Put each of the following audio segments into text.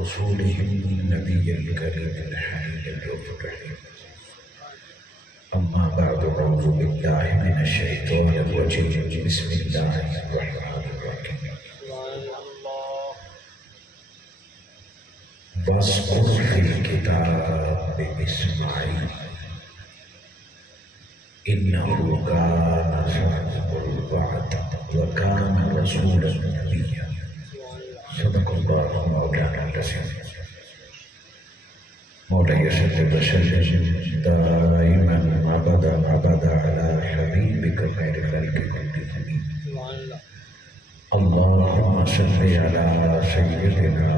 رسولهم النبي الكريم الحليم الرؤوف الرحيم. أما بعد، أعوذ بالله من الشيطان الرجيم. بسم الله الرحمن الرحيم. واذكر في الكتاب إسماعيل إنه كان صادق الوعد وكان رسولا نبيا. صدق الله مولانا العظيم. مولاي صل وسلم دائما ابدا على حبيبك خير خلق كلهم. اللهم صل على سيدنا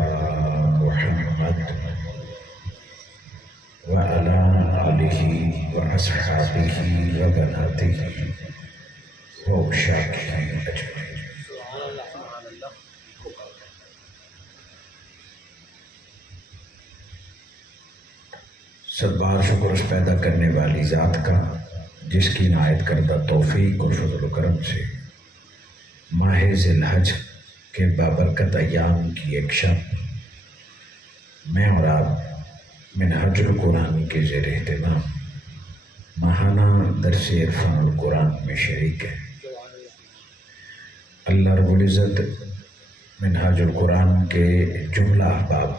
محمد وعلى آله وأصحابه وبناته وأوشاكه أجمعين. سب بار شکر اس پیدا کرنے والی ذات کا جس کی عنایت کردہ توفیق اور فضل و کرم سے ماہ ذی الحج کے بابرکت ایام کی ایک شب میں اور آپ منہاج القرآن کے زیر اہتمام ماہانہ درس عرفان القرآن میں شریک ہے. اللہ رب العزت منہاج القرآن کے جملہ احباب،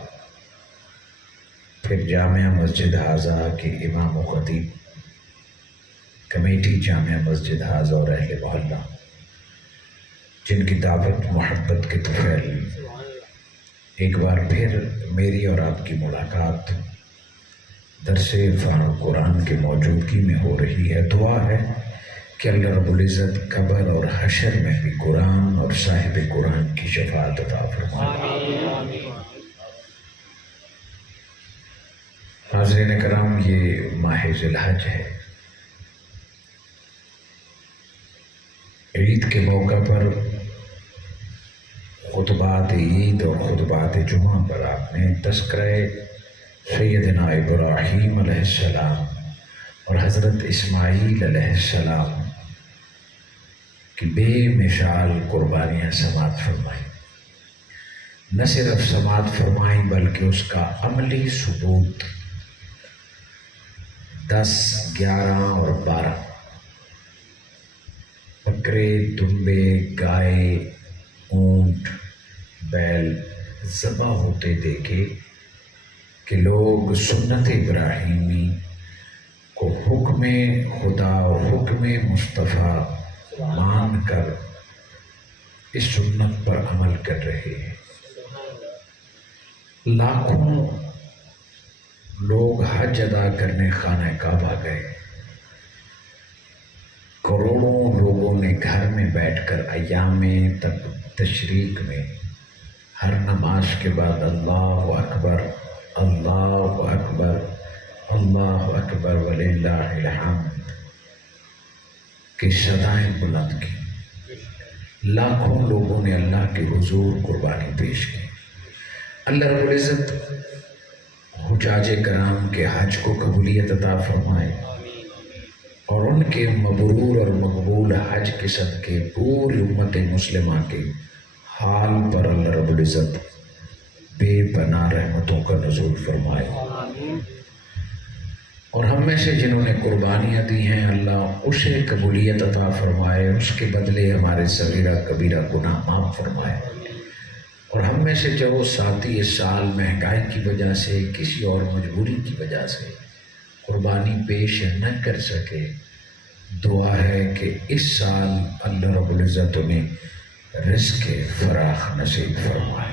پھر جامعہ مسجد حاضہ کے امام و خطیب، کمیٹی جامعہ مسجد حاضہ اور اہل محلہ، جن کی دعوت محبت کے طفیل ایک بار پھر میری اور آپ کی ملاقات درس عرفان القرآن کے موجودگی میں ہو رہی ہے. دعا ہے کہ اللہ رب العزت قبر اور حشر میں بھی قرآن اور صاحب قرآن کی شفاعت عطا فرمائے. حاضرین کرام، یہ ماہ ذی الحج ہے. عید کے موقع پر خطبات عید اور خطبات جمعہ پر آپ نے تذکرہ سیدنا ابراہیم علیہ السلام اور حضرت اسماعیل علیہ السلام کی بے مثال قربانیاں سماعت فرمائیں. نہ صرف سماعت فرمائیں بلکہ اس کا عملی ثبوت 10، 11 اور 12 بکرے، دمبے، گائے، اونٹ، بیل ذبح ہوتے دیکھے کہ لوگ سنت ابراہیمی کو حکم خدا اور حکم مصطفیٰ مان کر اس سنت پر عمل کر رہے ہیں. لاکھوں لوگ حج ادا کرنے خانہ کعبہ گئے. کروڑوں لوگوں نے گھر میں بیٹھ کر ایام تشریق میں ہر نماز کے بعد اللہ اکبر اللہ اکبر اللہ اکبر وللہ الحمد کی صدائیں بلند کی. لاکھوں لوگوں نے اللہ کے حضور قربانی پیش کی. اللہ رب العزت حجاج کرام کے حج کو قبولیت عطا فرمائے اور ان کے مبرور اور مقبول حج کے صدقے پوری امت مسلمہ کے حال پر اللہ رب العزت بے پناہ رحمتوں کا نزول فرمائے. اور ہم میں سے جنہوں نے قربانیاں دی ہیں اللہ اسے قبولیت عطا فرمائے، اس کے بدلے ہمارے صغیرہ کبیرہ گناہ معاف فرمائے. اور ہم میں سے جو ساتھی اس سال مہنگائی کی وجہ سے کسی اور مجبوری کی وجہ سے قربانی پیش نہ کر سکے، دعا ہے کہ اس سال اللہ رب العزت انہیں رزق فراخ نصیب فرمائے.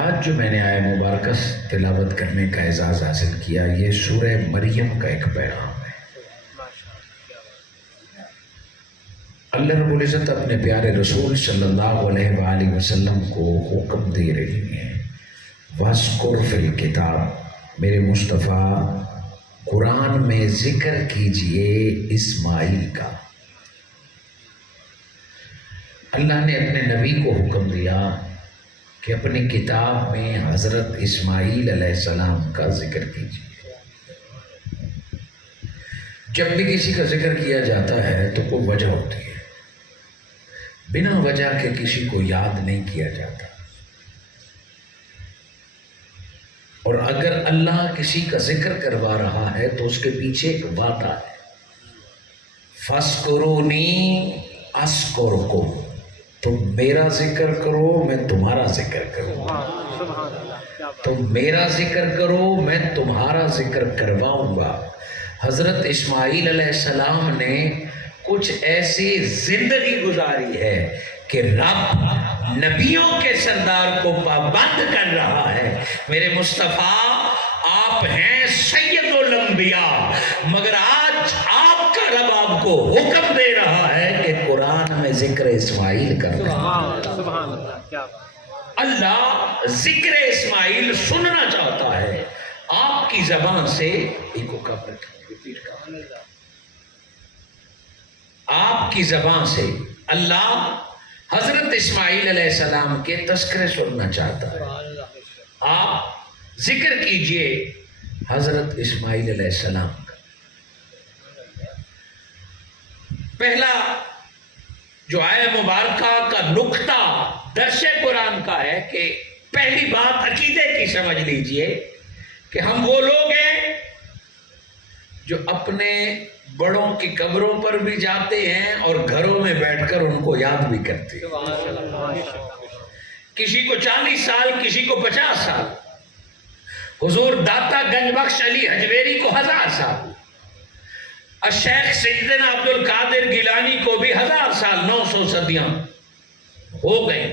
آج جو میں نے آیہ مبارکہ تلاوت کرنے کا اعزاز حاصل کیا، یہ سورہ مریم کا ایک پیغام ہے. اللہ رب العزت اپنے پیارے رسول صلی اللہ علیہ وآلہ وسلم کو حکم دے رہی ہیں، وَاذْكُرْ فِي الْكِتَابِ، میرے مصطفیٰ قرآن میں ذکر کیجئے اسماعیل کا. اللہ نے اپنے نبی کو حکم دیا کہ اپنی کتاب میں حضرت اسماعیل علیہ السلام کا ذکر کیجئے. جب بھی کسی کا ذکر کیا جاتا ہے تو کوئی وجہ ہوتی ہے. بنا وجہ کے کسی کو یاد نہیں کیا جاتا، اور اگر اللہ کسی کا ذکر کروا رہا ہے تو اس کے پیچھے ایک وعدہ ہے، فَاذْكُرُونِي أَذْكُرْكُمْ، تم میرا ذکر کرو میں تمہارا ذکر کروں، تم میرا ذکر کرو میں تمہارا ذکر کرواؤں گا۔ حضرت اسماعیل علیہ السلام نے کچھ ایسی زندگی گزاری ہے کہ رب نبیوں کے سردار کو پابند کر رہا ہے۔ میرے مصطفیٰ آپ ہیں سید الانبیاء، مگر آج آپ کا رب آپ کو حکم دے رہا ہے کہ قرآن میں ذکر اسماعیل کر رہا ہے۔ اللہ ذکر اسماعیل سننا چاہتا ہے آپ کی زبان سے، آپ کی زبان سے اللہ حضرت اسماعیل علیہ السلام کے تذکرے سننا چاہتا ہے۔ آپ ذکر کیجئے حضرت اسماعیل علیہ السلام کا۔ پہلا جو آیہ مبارکہ کا نقطہ درس قرآن کا ہے کہ پہلی بات عقیدے کی سمجھ لیجئے کہ ہم وہ لوگ ہیں جو اپنے بڑوں کی قبروں پر بھی جاتے ہیں اور گھروں میں بیٹھ کر ان کو یاد بھی کرتے ہیں۔ کسی کو 40 سال، کسی کو 50 سال، حضور داتا گنج بخش علی حجویری کو 1000 سال، الشیخ سیدنا عبد القادر گیلانی کو بھی 1000 سال، 900 صدیاں ہو گئیں،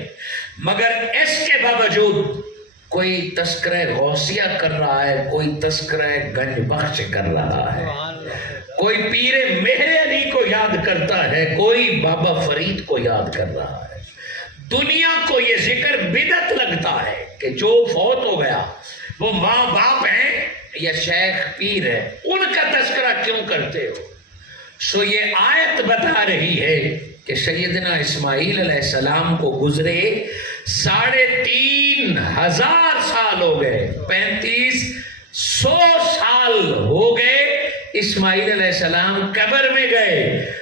مگر اس کے باوجود کوئی تذکرہ غوثیہ کر رہا ہے، کوئی تذکرہ گنج بخش کر رہا ہے، کوئی پیر مہر علی کو یاد کرتا ہے، کوئی بابا فرید کو یاد کر رہا ہے۔ دنیا کو یہ ذکر بدعت لگتا ہے کہ جو فوت ہو گیا وہ ماں باپ ہیں یا شیخ پیر ہے، ان کا تذکرہ کیوں کرتے ہو؟ سو یہ آیت بتا رہی ہے کہ سیدنا اسماعیل علیہ السلام کو گزرے 3500 سال ہو گئے، 3500 سال ہو گئے، اسماعیل علیہ السلام قبر میں گئے۔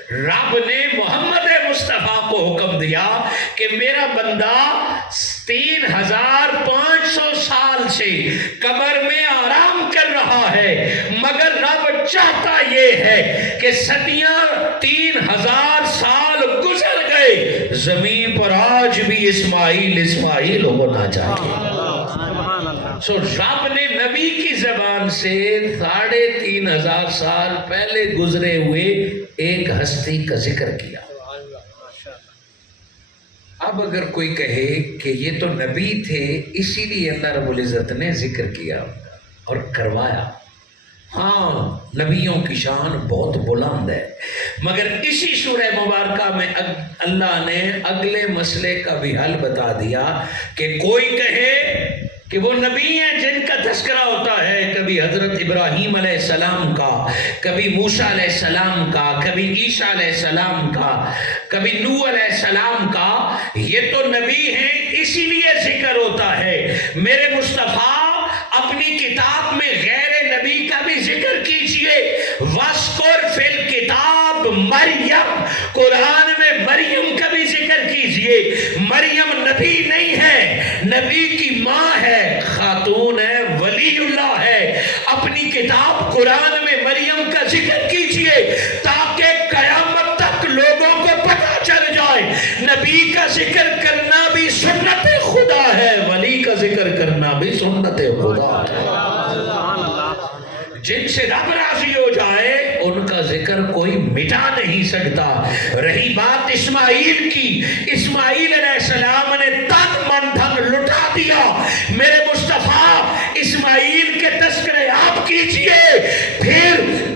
رب نے محمد مصطفیٰ کو حکم دیا کہ میرا بندہ 3500 سال سے قبر میں آرام کر رہا ہے، مگر رب چاہتا یہ ہے کہ صدیاں 3000 سال گزر گئے، زمین پر آج بھی اسماعیل اسماعیل ہونا چاہیے۔ سو رب نے نبی کی زبان سے 3500 سال پہلے گزرے ہوئے ایک ہستی کا ذکر کیا۔ اب اگر کوئی کہے کہ یہ تو نبی تھے اسی لیے اللہ رب العزت نے ذکر کیا اور کروایا، ہاں نبیوں کی شان بہت بلند ہے، مگر اسی سورہ مبارکہ میں اللہ نے اگلے مسئلے کا بھی حل بتا دیا کہ کوئی کہے کہ وہ نبی ہیں جن کا تذکرہ ہوتا ہے، کبھی حضرت ابراہیم علیہ السلام کا، کبھی موسیٰ علیہ السلام کا، کبھی عیسیٰ علیہ السلام کا، کبھی نوح علیہ السلام کا، یہ تو نبی ہیں اسی لیے ذکر ہوتا ہے۔ میرے مصطفیٰ اپنی کتاب میں غیر نبی کا بھی ذکر کیجئے، وَاذْكُرْ فِي الْكِتَابِ مریم، قرآن میں مریم کا بھی ذکر کیجئے۔ مریم نبی نہیں ہے، نبی کی ماں ہے، خاتون ہے، ولی اللہ ہے۔ اپنی کتاب قرآن میں مریم کا ذکر کیجئے تاکہ قیامت تک لوگوں کو پتہ چل جائے نبی کا ذکر کرنا بھی سنت خدا ہے، ولی کا ذکر کرنا بھی سنت خدا ہے۔ جن سے رب راضی ہو جائے ان کا ذکر کوئی مٹا نہیں سکتا۔ رہی بات اسماعیل کی، اسماعیل علیہ السلام نے تن من دھن لٹا دیا۔ میرے مصطفیٰ اسماعیل کے تذکرے آپ کیجئے، پھر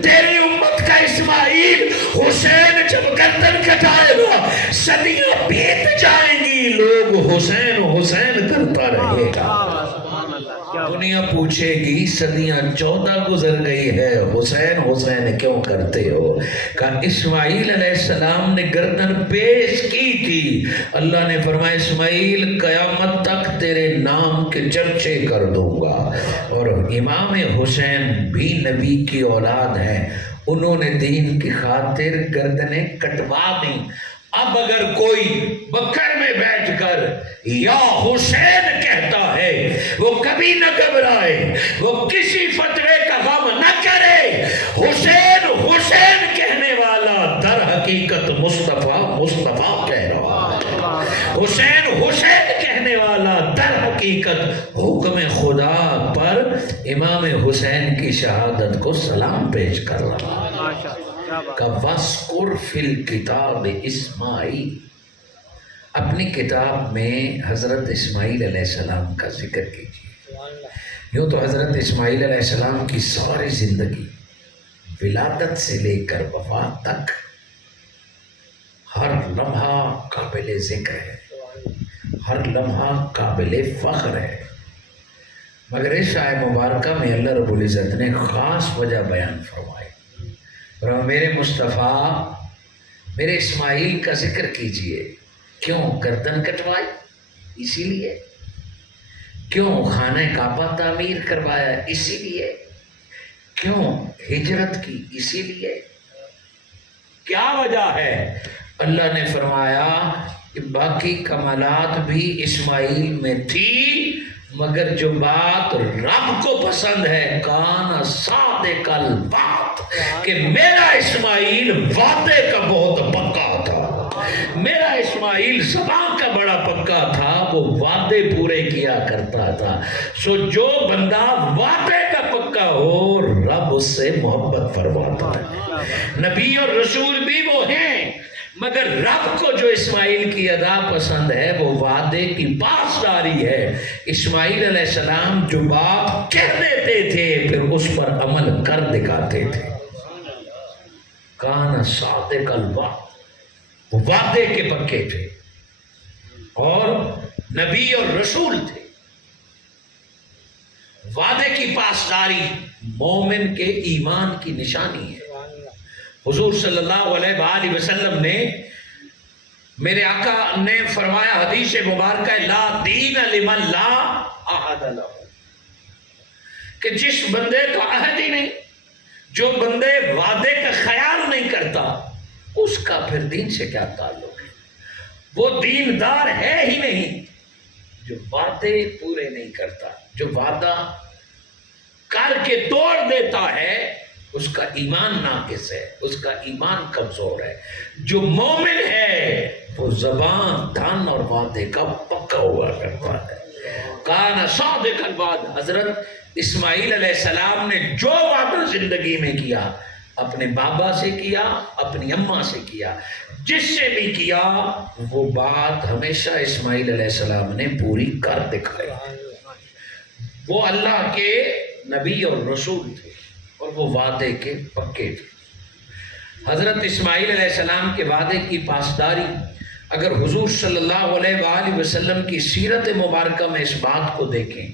تیری امت کا اسماعیل حسین جب گردن کٹائے گا صدیاں بیت جائیں گی، لوگ حسین حسین کرتا رہے گا۔ دنیا پوچھے گی صدیاں 14 گزر گئی ہے، حسین حسین کیوں کرتے ہو؟ کہا اسماعیل علیہ السلام نے گردن پیش کی تھی، اللہ نے فرمایا اسماعیل قیامت تک تیرے نام کے چرچے کر دوں گا۔ اور امام حسین بھی نبی کی اولاد ہیں، انہوں نے دین کی خاطر گردنیں کٹوا دیں۔ اب اگر کوئی بکر میں بیٹھ کر یا حسین کہتا ہے، وہ کبھی نہ گھبرائے، وہ کسی فتوے کا غم نہ کرے۔ حسین حسین کہنے والا در حقیقت مصطفیٰ مصطفیٰ کہہ رہا ہے۔ حسین حسین کہنے والا در حقیقت حکم خدا پر امام حسین کی شہادت کو سلام پیش کر رہا ہے۔ کہ وَاسْقُرْ فِي الْكِتَابِ اسماعیل، اپنی کتاب میں حضرت اسماعیل علیہ السلام کا ذکر کیجیے۔ یوں تو حضرت اسماعیل علیہ السلام کی ساری زندگی ولادت سے لے کر وفات تک ہر لمحہ قابل ذکر ہے، ہر لمحہ قابل فخر ہے، مگر اس آیت مبارکہ میں اللہ رب العزت نے خاص وجہ بیان فرمائی، اور میرے مصطفیٰ میرے اسماعیل کا ذکر کیجئے۔ کیوں گردن کٹوائی؟ اسی لیے۔ کیوں خانہ کعبہ تعمیر کروایا؟ اسی لیے۔ کیوں ہجرت کی؟ اسی لیے۔ کیا وجہ ہے؟ اللہ نے فرمایا کہ باقی کمالات بھی اسماعیل میں تھی، مگر جو بات رب کو پسند ہے، کان صادق الوعد، کہ میرا اسماعیل وعدے کا بہت پکا تھا، میرا اسماعیل زبان کا بڑا پکا تھا، وہ وعدے پورے کیا کرتا تھا۔ سو جو بندہ وعدے کا پکا ہو، رب اس سے محبت فرماتا ہے۔ نبی اور رسول بھی وہ ہیں، مگر رب کو جو اسماعیل کی ادا پسند ہے وہ وعدے کی پاسداری ہے۔ اسماعیل علیہ السلام جو بات کہہ دیتے تھے پھر اس پر عمل کر دکھاتے تھے۔ کان صادق الوعد، وہ وعدے کے پکے تھے اور نبی اور رسول تھے۔ وعدے کی پاسداری مومن کے ایمان کی نشانی ہے۔ حضور صلی اللہ علیہ وآلہ وسلم نے، میرے آقا نے فرمایا حدیث مبارکہ، لا دین لمن لا عہد لہ، کہ جس بندے کا عہد ہی نہیں، جو بندے وعدے کا خیال نہیں کرتا، اس کا پھر دین سے کیا تعلق ہے؟ وہ دیندار ہے ہی نہیں جو وعدے پورے نہیں کرتا۔ جو وعدہ کر کے توڑ دیتا ہے اس کا ایمان ناقص ہے، اس کا ایمان کمزور ہے۔ جو مومن ہے وہ زبان، دھن اور وعدے کا پکا ہوا کرتا ہے۔ کان صادق الوعد، حضرت اسماعیل علیہ السلام نے جو وعدہ زندگی میں کیا، اپنے بابا سے کیا، اپنی اماں سے کیا، جس سے بھی کیا، وہ بات ہمیشہ اسماعیل علیہ السلام نے پوری کر دکھائی۔ وہ اللہ کے نبی اور رسول تھے اور وہ وعدے کے پکے تھے۔ حضرت اسماعیل علیہ السلام کے وعدے کی پاسداری اگر حضور صلی اللہ علیہ وآلہ وسلم کی سیرت مبارکہ میں اس بات کو دیکھیں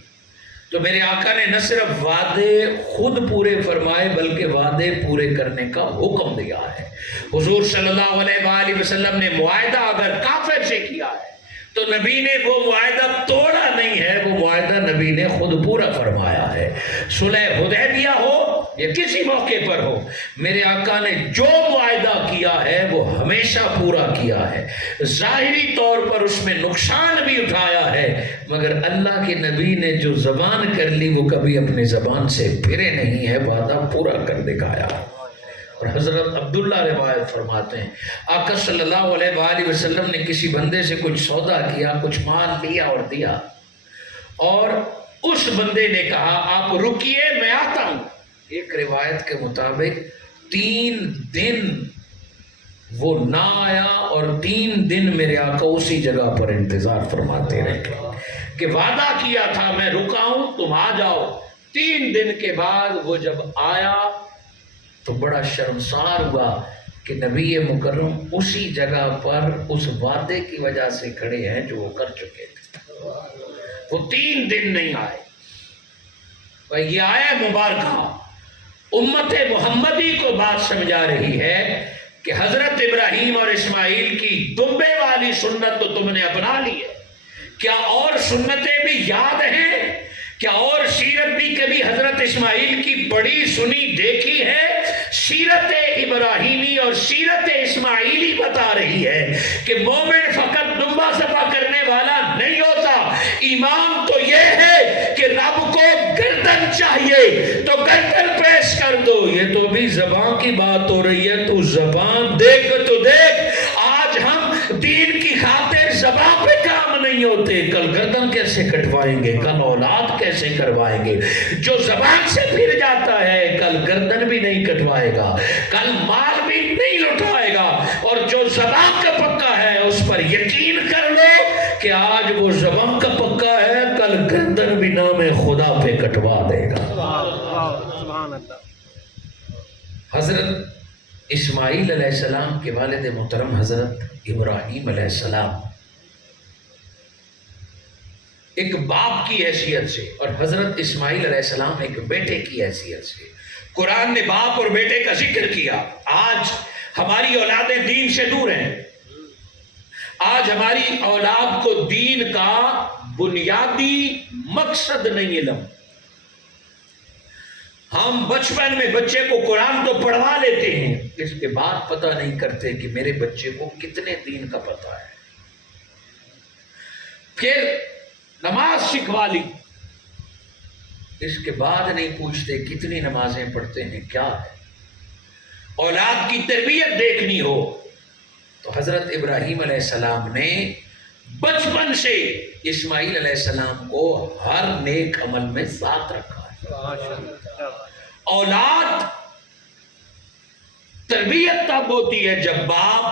تو میرے آقا نے نہ صرف وعدے خود پورے فرمائے بلکہ وعدے پورے کرنے کا حکم دیا ہے۔ حضور صلی اللہ علیہ وآلہ وسلم نے معاہدہ اگر کافر سے کیا ہے تو نبی نے وہ معاہدہ توڑا نہیں ہے، وہ معاہدہ نبی نے خود پورا فرمایا ہے۔ صلح حدیبیہ ہو یا کسی موقع پر ہو، میرے آقا نے جو معاہدہ کیا ہے وہ ہمیشہ پورا کیا ہے۔ ظاہری طور پر اس میں نقصان بھی اٹھایا ہے، مگر اللہ کے نبی نے جو زبان کر لی وہ کبھی اپنے زبان سے پھرے نہیں ہے، وعدہ پورا کر دکھایا۔ اور حضرت عبداللہ روایت فرماتے ہیں آقا صلی اللہ علیہ وآلہ وسلم نے کسی بندے سے کچھ سودا کیا، کچھ مال لیا اور دیا، اور اس بندے نے کہا آپ رکیے میں آتا ہوں۔ ایک روایت کے مطابق 3 دن وہ نہ آیا اور 3 دن میرے آقا اسی جگہ پر انتظار فرماتے رہے کہ وعدہ کیا تھا میں رکا ہوں تم آ جاؤ۔ 3 دن کے بعد وہ جب آیا تو بڑا شرمسار ہوا کہ نبی مکرم اسی جگہ پر اس وعدے کی وجہ سے کھڑے ہیں جو وہ کر چکے تھے۔ وہ 3 دن نہیں آئے۔ یہ آیت مبارکہ امت محمدی کو بات سمجھا رہی ہے کہ حضرت ابراہیم اور اسماعیل کی دمبے والی سنت تو تم نے اپنا لی ہے، کیا اور سنتیں بھی یاد ہیں؟ کیا اور سیرت بھی کبھی حضرت اسماعیل کی پڑھی سنی دیکھی ہے؟ سیرت ابراہیمی اور سیرت اسماعیلی بتا رہی ہے کہ مومن فقط دمبا ایمان تو یہ ہے کہ رب کو گردن چاہیے تو گردن پیش کر دو. یہ تو بھی زبان کی بات ہو رہی ہے. تو زبان دیکھ تو دیکھ. آج ہم دین کی خاطر زبان پہ کام نہیں ہوتے. کل گردن کیسے کٹوائیں گے, کل اولاد کیسے کروائیں گے. جو زبان سے پھر جاتا ہے کل گردن بھی نہیں کٹوائے گا, کل مال بھی نہیں لٹائے گا. اور جو زبان کا پکا ہے اس پر یقین کر لو کہ آج وہ زبان کا پکا ہے, کل گردن بھی نام خدا پہ کٹوا دے گا. حضرت اسماعیل علیہ السلام کے والد محترم حضرت ابراہیم علیہ السلام ایک باپ کی حیثیت سے اور حضرت اسماعیل علیہ السلام ایک بیٹے کی حیثیت سے, قرآن نے باپ اور بیٹے کا ذکر کیا. آج ہماری اولادیں دین سے دور ہیں. آج ہماری اولاد کو دین کا بنیادی مقصد نہیں علم. ہم بچپن میں بچے کو قرآن تو پڑھوا لیتے ہیں, اس کے بعد پتہ نہیں کرتے کہ میرے بچے کو کتنے دین کا پتہ ہے. پھر نماز سکھوا لی, اس کے بعد نہیں پوچھتے کتنی نمازیں پڑھتے ہیں کیا ہے. اولاد کی تربیت دیکھنی ہو تو حضرت ابراہیم علیہ السلام نے بچپن سے اسماعیل علیہ السلام کو ہر نیک عمل میں ساتھ رکھا ہے. اولاد تربیت تب ہوتی ہے جب باپ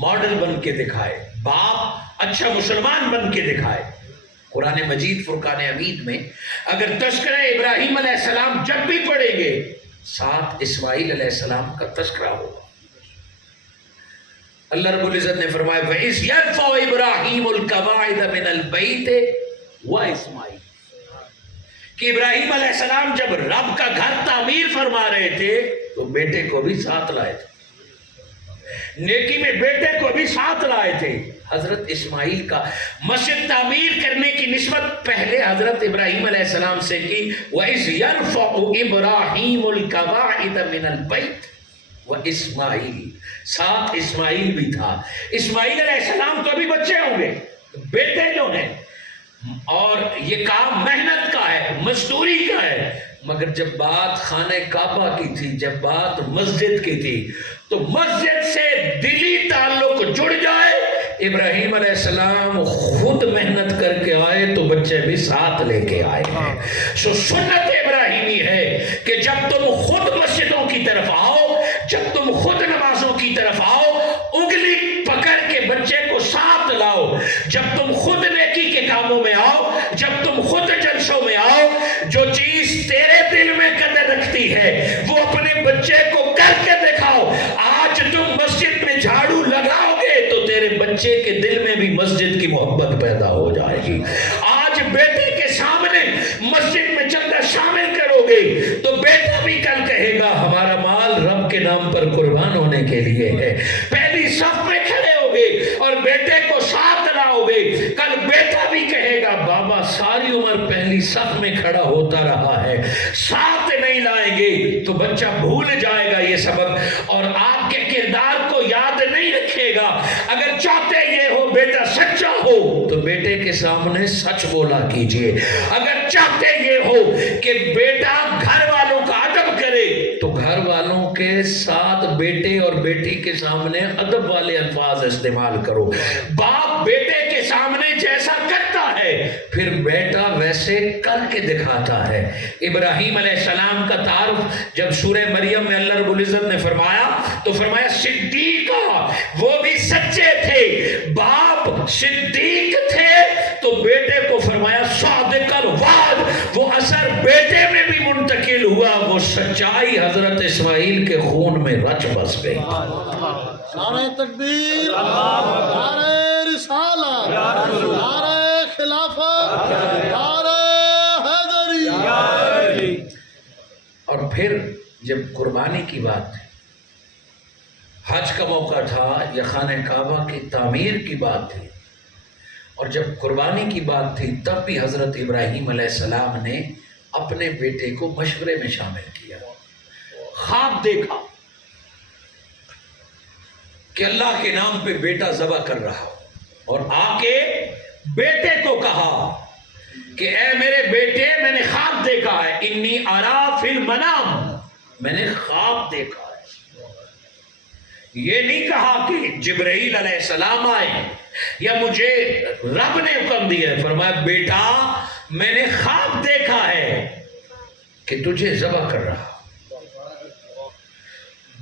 ماڈل بن کے دکھائے, باپ اچھا مسلمان بن کے دکھائے. قرآن مجید فرقان حمید میں اگر تذکرہ ابراہیم علیہ السلام جب بھی پڑھیں گے ساتھ اسماعیل علیہ السلام کا تذکرہ ہوگا. اللہ رب العزت نے فرمایا وَإِذْ يَرْفَعُ إِبْرَاهِيمُ الْقَوَاعِدَ مِنَ الْبَيْتِ وَإِسْمَاعِيلُ, کہ ابراہیم علیہ السلام جب رب کا گھر تعمیر فرما رہے تھے تو بیٹے کو بھی ساتھ لائے تھے, نیکی میں بیٹے کو بھی ساتھ لائے تھے. حضرت اسماعیل کا مسجد تعمیر کرنے کی نسبت پہلے حضرت ابراہیم علیہ السلام سے کی. وَإِذْ يَرْفَعُ إِبْرَاهِيمُ الْقَوَاعِدَ مِنَ الْبَيْتِ وَإِسْمَاعِيلُ, ساتھ اسماعیل بھی تھا. اسماعیل علیہ السلام تو ابھی بچے ہوں گے, بیٹے جو ہیں, اور یہ کام محنت کا ہے, مزدوری کا ہے. مگر جب بات خانہ کعبہ کی تھی, جب بات مسجد کی تھی, تو مسجد سے دلی تعلق جڑ جائے. ابراہیم علیہ السلام خود محنت کر کے آئے تو بچے بھی ساتھ لے کے آئے ہیں. سنت ابراہیمی ہے کہ جب تم خود مسجدوں کی طرف آؤ, جب تم خود نمازوں کی طرف آؤ, انگلی پکڑ کے بچے کو ساتھ لاؤ. جب تم خود نیکی کے کاموں میں آؤ, جب تم خود جلسوں میں آؤ, جو چیز تیرے دل میں قدر رکھتی ہے وہ اپنے بچے کو کر کے دکھاؤ. آج تم مسجد میں جھاڑو لگاؤ گے تو تیرے بچے کے دل میں بھی مسجد کی محبت پیدا ہو جائے گی. آج بیٹے کے سامنے مسجد میں چندہ شامل کرو گے تو بیٹا بھی کل کہے گا ہمارا مال رب کے نام پر قربان ہونے کے لیے ہے. پہلی صف میں کھڑے ہوگے اور بیٹے کو ساتھ لاؤ گے, کل بیٹا بھی کہے گا بابا ساری عمر پہلی صف میں کھڑا ہوتا رہا ہے, ساتھ نہیں لائیں گے تو بچہ بھول جائے گا یہ سبق اور آپ کے کردار کو یاد نہیں رکھے گا. اگر چاہتے یہ ہو بیٹا سچا ہو تو بیٹے کے سامنے سچ بولا کیجئے. اگر چاہتے یہ ہو کہ بیٹا گھر والوں کا ادب کرے تو گھر والوں کے ساتھ بیٹے اور بیٹی کے سامنے ادب والے الفاظ استعمال کرو. باپ بیٹے کے سامنے جیسا کرتا ہے پھر بیٹا ویسے کر کے دکھاتا ہے. ابراہیم علیہ السلام کا تعارف جب سورہ مریم میں اللہ رب العزت نے فرمایا تو فرمایا صدیقہ, وہ بھی سچے تھے. باپ صدیق تھے تو بیٹے کو فرمایا صادق الوعد, وہ اثر بیٹے میں بھی منتقل ہوا, وہ سچائی حضرت اسماعیل کے خون میں رچ بس گئی. نعرہ تکبیر, نعرہ رسالت, نعرہ خلافت, نعرہ حیدری. اور پھر جب قربانی کی بات تھی, حج کا موقع تھا یا خانہ کعبہ کی تعمیر کی بات تھی, اور جب قربانی کی بات تھی تب بھی حضرت ابراہیم علیہ السلام نے اپنے بیٹے کو مشورے میں شامل کیا. خواب دیکھا کہ اللہ کے نام پہ بیٹا ذبح کر رہا, اور آ کے بیٹے کو کہا کہ اے میرے بیٹے میں نے خواب دیکھا ہے، انی ارا فی المنام، میں نے خواب دیکھا ہے۔ یہ نہیں کہا کہ جبرائیل علیہ السلام آئے یا مجھے رب نے حکم دیا ہے، فرمایا بیٹا میں نے خواب دیکھا ہے کہ تجھے ذبح کر رہا۔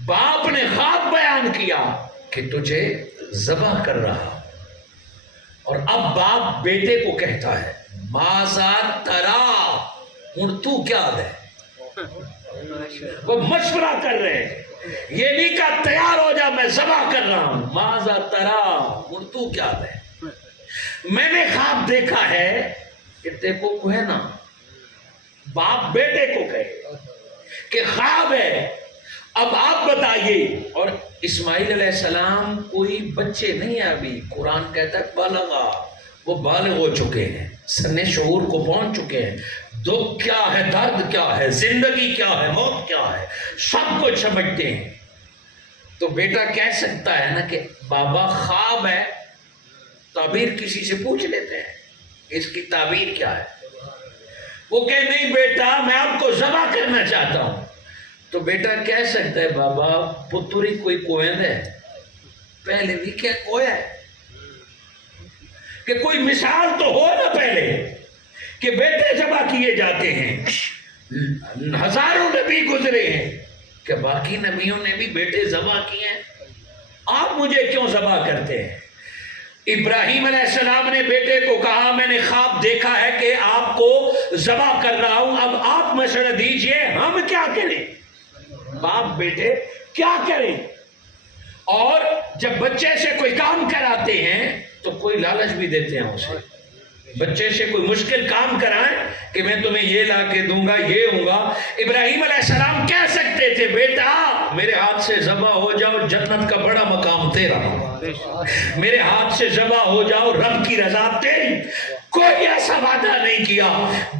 باپ نے خواب بیان کیا کہ تجھے ذبح کر رہا، اور اب باپ بیٹے کو کہتا ہے ماذا ترا، ہن تو کیا دے؟ وہ مشورہ کر رہے ہیں، یہ نہیں کہا تیار ہو جا میں ذبح کر رہا ہوں، ماذا ترا، ہن تو کیا دے؟ میں نے خواب دیکھا ہے کہ دیکھو کو ہے نا، باپ بیٹے کو کہے کہ خواب ہے، اب آپ بتائیے۔ اور اسماعیل علیہ السلام کوئی بچے نہیں ہیں ابھی، قرآن کہتا ہے بالغا، وہ بالغ ہو چکے ہیں، سن شعور کو پہنچ چکے ہیں، دکھ کیا ہے، درد کیا ہے، زندگی کیا ہے، موت کیا ہے، سب کچھ سمجھتے ہیں۔ تو بیٹا کہہ سکتا ہے نا کہ بابا خواب ہے، تعبیر کسی سے پوچھ لیتے ہیں اس کی تعبیر کیا ہے، وہ کہ نہیں بیٹا میں آپ کو ذبح کرنا چاہتا ہوں۔ تو بیٹا کہہ سکتا ہے بابا پتری کوئی کوئند ہے، پہلے بھی کیا کویا ہے، کہ کوئی مثال تو ہو نا پہلے کہ بیٹے ذبح کیے جاتے ہیں، ہزاروں نبی گزرے ہیں، کہ باقی نبیوں نے بھی بیٹے ذبح کیے ہیں، آپ مجھے کیوں ذبح کرتے ہیں؟ ابراہیم علیہ السلام نے بیٹے کو کہا میں نے خواب دیکھا ہے کہ آپ کو ذبح کر رہا ہوں، اب آپ مشورہ دیجئے ہم کیا کریں؟ باپ بیٹے کیا کریں؟ اور جب بچے سے کوئی کام کراتے ہیں تو کوئی لالچ بھی دیتے ہیں اسے، بچے سے کوئی مشکل کام کرائیں کہ میں تمہیں یہ لا کے دوں گا، یہ ہوں گا۔ ابراہیم علیہ السلام کہہ سکتے تھے بیٹا میرے ہاتھ سے ذبح ہو جاؤ، جنت کا بڑا مقام تیرا، میرے ہاتھ سے ذبح ہو جاؤ، رب کی رضا تیری۔ کوئی ایسا وعدہ نہیں کیا،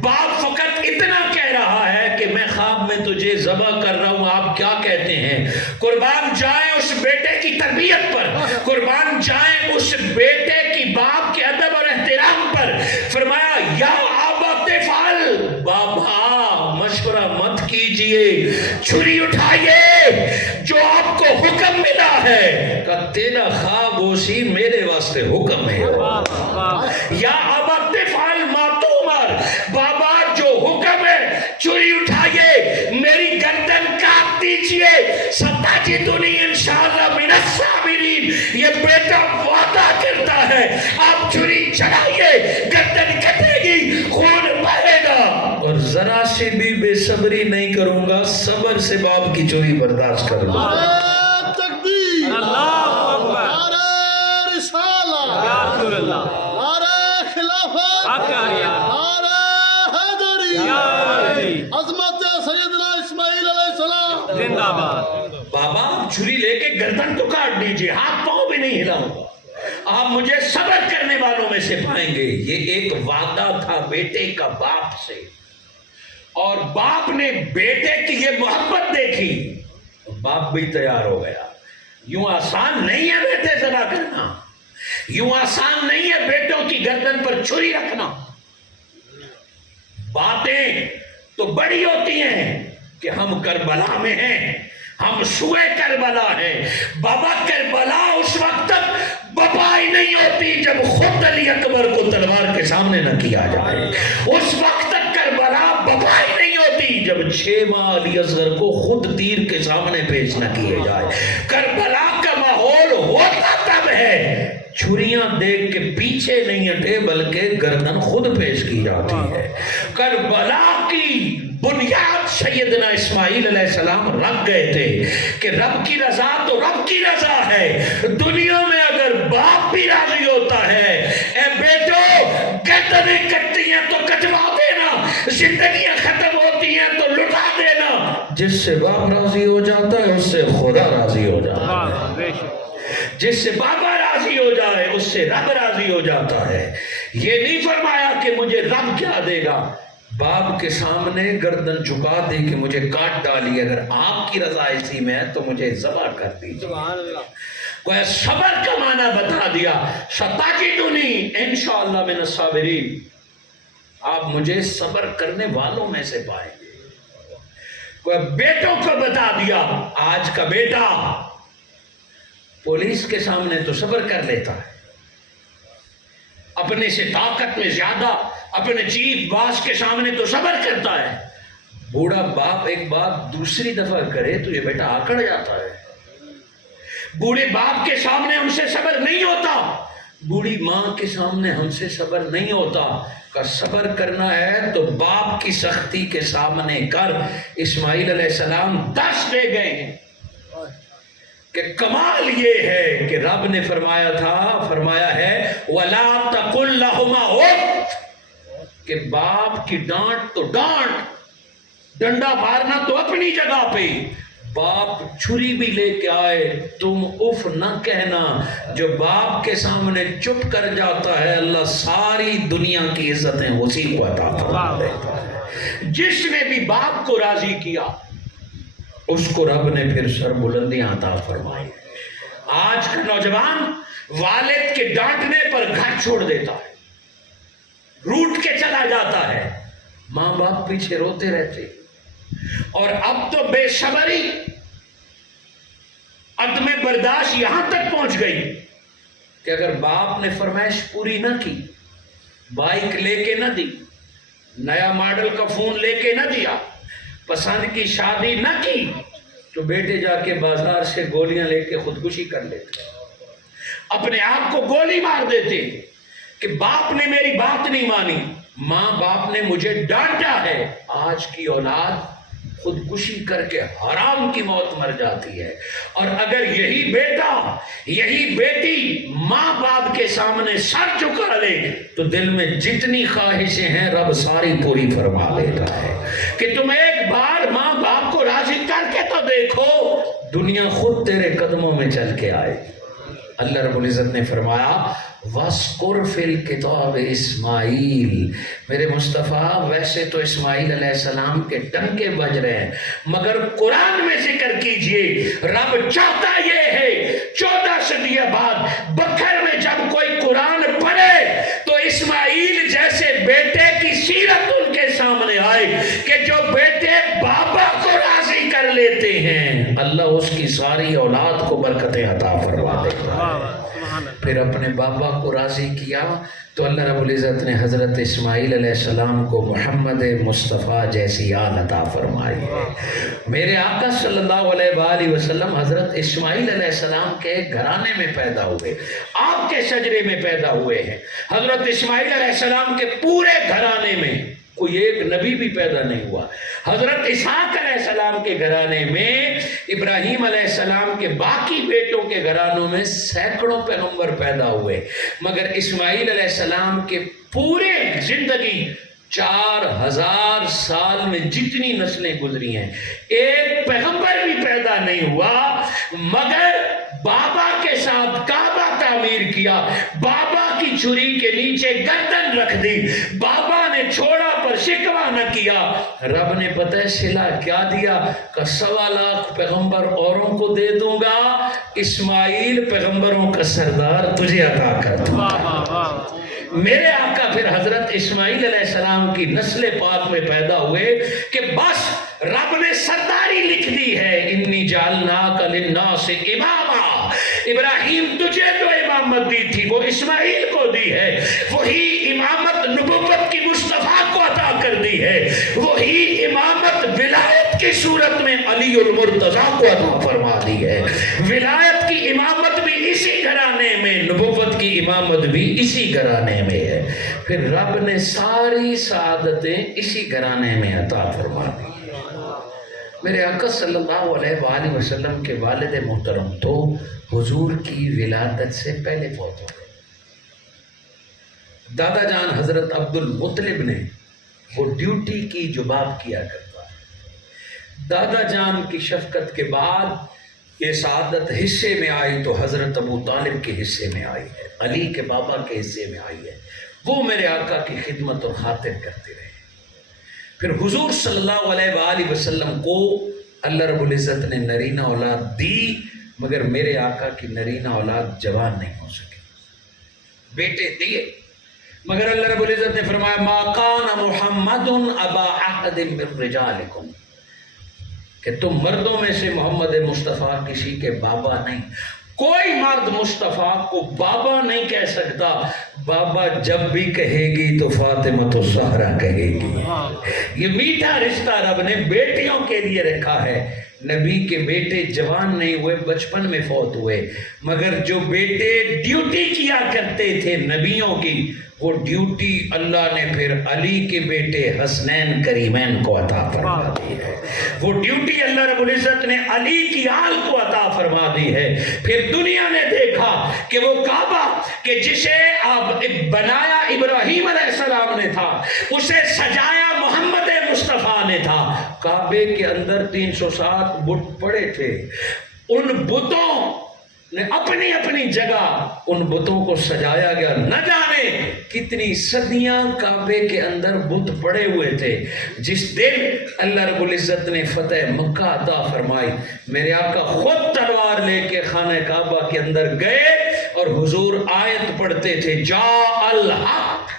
باپ فقط اتنا کہہ رہا ہے کہ میں خواب میں تجھے ذبح کر رہا ہوں، آپ کیا کہتے ہیں؟ قربان جائیں اس بیٹے کی تربیت پر، قربان جائیں اس بیٹے کی باپ کے ادب اور احترام پر۔ فرمایا یا ابت افعل، بابا مشورہ مت کیجئے، چھری اٹھائیے، جو آپ کو حکم ملا ہے کہ تیرا خواب اسی میرے واسطے حکم ہے، یا ابت افعل ما تؤمر، بابا جو حکم ہے چھری اٹھائیے، میری گردن کاٹ دیجئے، ستجدنی انشاءاللہ من الصابرین۔ یہ بیٹا وعدہ کرتا ہے آپ چھری چڑھائیے، گردن کٹے گی، خون بہے گا، اور ذرا سے بھی بے صبری نہیں کروں گا، صبر سے باپ کی چھری برداشت کر لوں گا۔ نعرہ تکبیر، اللہ اکبر، نعرہ رسالہ، یا رسول اللہ، نعرہ خلافت، حق علیہ، نعرہ حیدری، یا علی، عظمت سیدنا اسماعیل علیہ السلام زندہ باد۔ بابا آپ چھری لے کے گردن تو کاٹ دیجئے، ہاتھ پاؤں بھی نہیں ہلاؤں گا، آپ مجھے صبر کرنے والوں میں سے پائیں گے۔ یہ ایک وعدہ تھا بیٹے کا باپ سے، اور باپ نے بیٹے کی یہ محبت دیکھی، باپ بھی تیار ہو گیا۔ یوں آسان نہیں ہے بیٹے ذبح کرنا، یوں آسان نہیں ہے بیٹوں کی گردن پر چھری رکھنا۔ باتیں تو بڑی ہوتی ہیں کہ ہم کربلا میں ہیں، ہم سوئے کربلا ہیں۔ بابا کربلا اس وقت تک بپا ہی نہیں ہوتی جب خود علی اکبر کو تلوار کے سامنے نہ کیا جائے، اس وقت تک کربلا بپا ہی نہیں ہوتی جب 6 ماہ علی اصغر کو خود تیر کے سامنے پیش نہ کیے جائے۔ کربلا کا ماحول ہوتا تب ہے چھریاں دیکھ کے پیچھے نہیں ہٹے بلکہ گردن خود پیش کی جاتی ہے۔ کربلا کی بنیاد سیدنا اسماعیل علیہ السلام رکھ گئے تھے کہ رب کی رضا تو رب کی رضا ہے، دنیا میں اگر باپ بھی راضی ہوتا ہے، اے بیٹو گردنیں کٹتی ہیں تو کٹوا دینا، زندگیاں ختم ہوتی ہیں تو لٹا دینا۔ جس سے باپ راضی ہو جاتا ہے اس سے خدا راضی ہو جاتا ہے، جس سے بابا راضی ہو جائے اس سے رب راضی ہو جاتا ہے۔ یہ نہیں فرمایا کہ مجھے رب کیا دے گا، باپ کے سامنے گردن جھکا دے کہ مجھے کاٹ ڈالی، اگر آپ کی رضا اسی میں ہے تو مجھے ذبح کر دیجیے۔ کوئی صبر کا معنی بتا دیا، ستجدنی انشاءاللہ من الصابرین۔ آپ مجھے صبر کرنے والوں میں سے پائیں گے۔ کوئی بیٹوں کو بتا دیا، آج کا بیٹا پولیس کے سامنے تو صبر کر لیتا ہے، اپنے سے طاقت میں زیادہ اپنے چیف باس کے سامنے تو صبر کرتا ہے، بوڑھا باپ ایک بات دوسری دفعہ کرے تو یہ بیٹا آکڑ جاتا ہے۔ بوڑھے باپ کے سامنے ہم سے صبر نہیں ہوتا، بوڑھی ماں کے سامنے ہم سے صبر نہیں ہوتا۔ کہ صبر کرنا ہے تو باپ کی سختی کے سامنے کر۔ اسماعیل علیہ السلام 10 دے گئے ہیں کہ کمال یہ ہے کہ رب نے فرمایا ہے وَلَا تَقُلْ لَهُمَا اُفٍّ، کہ باپ کی ڈانٹ تو ڈانٹ، ڈنڈا مارنا تو اپنی جگہ پہ، باپ چھری بھی لے کے آئے تم اف نہ کہنا۔ جو باپ کے سامنے چپ کر جاتا ہے اللہ ساری دنیا کی عزتیں اسی کو عطا فرما دیتا ہے۔ جس نے بھی باپ کو راضی کیا اس کو رب نے پھر سر بلندیاں عطا فرمائی۔ آج کا نوجوان والد کے ڈانٹنے پر گھر چھوڑ دیتا ہے، روٹ کے چلا جاتا ہے، ماں باپ پیچھے روتے رہتے۔ اور اب تو بے صبری، عدم برداشت یہاں تک پہنچ گئی کہ اگر باپ نے فرمائش پوری نہ کی، بائک لے کے نہ دی، نیا ماڈل کا فون لے کے نہ دیا، پسند کی شادی نہ کی، تو بیٹے جا کے بازار سے گولیاں لے کے خودکشی کر لیتے، اپنے آپ کو گولی مار دیتے کہ باپ نے میری بات نہیں مانی، ماں باپ نے مجھے ڈانٹا ہے۔ آج کی اولاد خودکشی کر کے حرام کی موت مر جاتی ہے۔ اور اگر یہی بیٹا یہی بیٹی ماں باپ کے سامنے سر جھکا لے تو دل میں جتنی خواہشیں ہیں رب ساری پوری فرما دیتا ہے کہ تم ایک بار ماں باپ کو راضی کر کے تو دیکھو، دنیا خود تیرے قدموں میں چل کے آئے۔ اللہ رب العزت نے فرمایا وَاسْقُرْ فِي الْكِتَابِ اسماعیل، میرے مصطفیٰ ویسے تو اسماعیل علیہ السلام کے ڈنکے بج رہے ہیں مگر قرآن میں ذکر کیجئے، رب چاہتا یہ ہے 14 صدی بعد بکھر میں جب کوئی قرآن پڑھے تو اسماعیل جیسے بیٹے کی سیرت ان کے سامنے آئے کہ جو بیٹے بابا کو راضی کر لیتے ہیں اللہ اس کی ساری اولاد کو برکتیں عطا فرما دیتا ہے۔ پھر اپنے بابا کو راضی کیا تو اللہ رب العزت نے حضرت اسماعیل علیہ السلام کو محمد مصطفیٰ جیسی آل عطا فرمائی ہے۔ میرے آقا صلی اللہ علیہ وآلہ وسلم حضرت اسماعیل علیہ السلام کے گھرانے میں پیدا ہوئے، آپ کے شجرے میں پیدا ہوئے ہیں۔ حضرت اسماعیل علیہ السلام کے پورے گھرانے میں کوئی ایک نبی بھی پیدا نہیں ہوا۔ حضرت اسحاق علیہ السلام کے گھرانے میں، ابراہیم علیہ السلام کے باقی بیٹوں کے گھرانوں میں سینکڑوں پیغمبر پیدا ہوئے، مگر اسماعیل علیہ السلام کے پورے زندگی 4000 سال میں جتنی نسلیں گزری ہیں ایک پیغمبر بھی پیدا نہیں ہوا، مگر بابا کے ساتھ کعبہ تعمیر کیا، بابا کی چھری کے نیچے گردن رکھ دی، بابا نے چھوڑا پر شکوہ نہ کیا۔ رب نے پتہ ہے صلہ کیا دیا کہ 1.25 لاکھ پیغمبر اوروں کو دے دوں گا، اسماعیل پیغمبروں کا سردار تجھے عطا کر دوں گا۔ میرے آقا پھر حضرت اسماعیل علیہ السلام کی نسل پاک میں پیدا ہوئے کہ بس رب نے سرداری لکھ دی ہے، انی جعلناک للناس اماما، ابراہیم تجھے جو امامت دی تھی وہ اسماعیل کو دی ہے، وہی امامت نبوت کی مصطفیٰ کو عطا کر دی ہے، وہی امامت ولایت کی صورت میں علی المرتضیٰ کو عطا فرما دی ہے۔ ولایت کی امامت بھی اسی گھرانے میں، نبوت کی امامت بھی اسی گھرانے میں ہے۔ پھر رب نے ساری سعادتیں اسی گھرانے میں عطا فرما دی۔ میرے آقا صلی اللہ علیہ وآلہ وسلم کے والد محترم تو حضور کی ولادت سے پہلے فوت ہو گئے۔ دادا جان حضرت عبد المطلب نے وہ ڈیوٹی کی جو باپ کیا کرتا ہے۔ دادا جان کی شفقت کے بعد یہ سعادت حصے میں آئی تو حضرت ابو طالب کے حصے میں آئی ہے، علی کے بابا کے حصے میں آئی ہے، وہ میرے آقا کی خدمت اور خاطر کرتے رہے۔ پھر حضور صلی اللہ علیہ وآلہ وسلم کو اللہ رب العزت نے نرینہ اولاد دی، مگر میرے آقا کی نرینہ اولاد جوان نہیں ہو سکی۔ بیٹے دیے مگر اللہ رب العزت نے فرمایا ما کان محمد ابا احد من رجالکم، کہ تم مردوں میں سے محمد مصطفیٰ کسی کے بابا نہیں. کوئی مرد مصطفیٰ کو بابا نہیں کہہ سکتا. بابا جب بھی کہے گی تو فاطمہ الزہرا کہے گی. یہ میٹھا رشتہ رب نے بیٹیوں کے لیے رکھا ہے. نبی کے بیٹے جوان نہیں ہوئے، بچپن میں فوت ہوئے، مگر جو بیٹے ڈیوٹی کیا کرتے تھے نبیوں کی، وہ ڈیوٹی اللہ نے پھر علی کے بیٹے حسنین کریمین کو عطا فرما دی ہے. وہ ڈیوٹی اللہ رب العزت نے علی کی آل کو عطا فرما دی ہے. پھر دنیا نے دیکھا کہ وہ کعبہ کہ جسے بنایا ابراہیم علیہ السلام نے تھا، اسے سجایا محمد مصطفیٰ نے تھا. کعبے کے اندر 307 بت پڑے تھے. ان بتوں نے اپنی اپنی جگہ ان بتوں کو سجایا گیا. نہ جانے کتنی صدیاں کعبے کے اندر بت پڑے ہوئے تھے. جس دن اللہ رب العزت نے فتح مکہ عطا فرمائی، میرے آقا خود تلوار لے کے خانہ کعبہ کے اندر گئے اور حضور آیت پڑھتے تھے، جاء الحق